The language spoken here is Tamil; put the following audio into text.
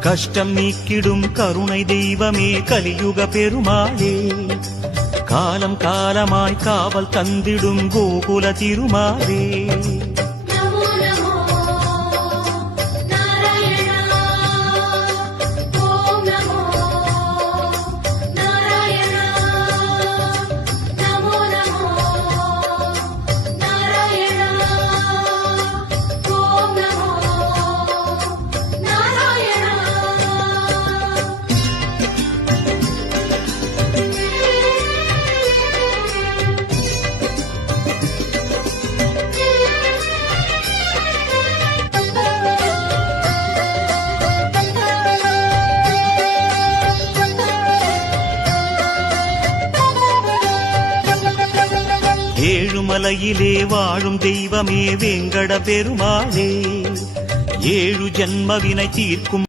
கஷ்டம் நீக்கிடும் கருணை தெய்வமே கலியுக பெருமாளே, காலம் காலமாய் காவல் தந்திடும் கோகுல திருமாலே. ஏழுமலையிலே வாழும் தெய்வமே வேங்கட பெருமாளே, ஏழு ஜன்மவினை தீர்க்கும்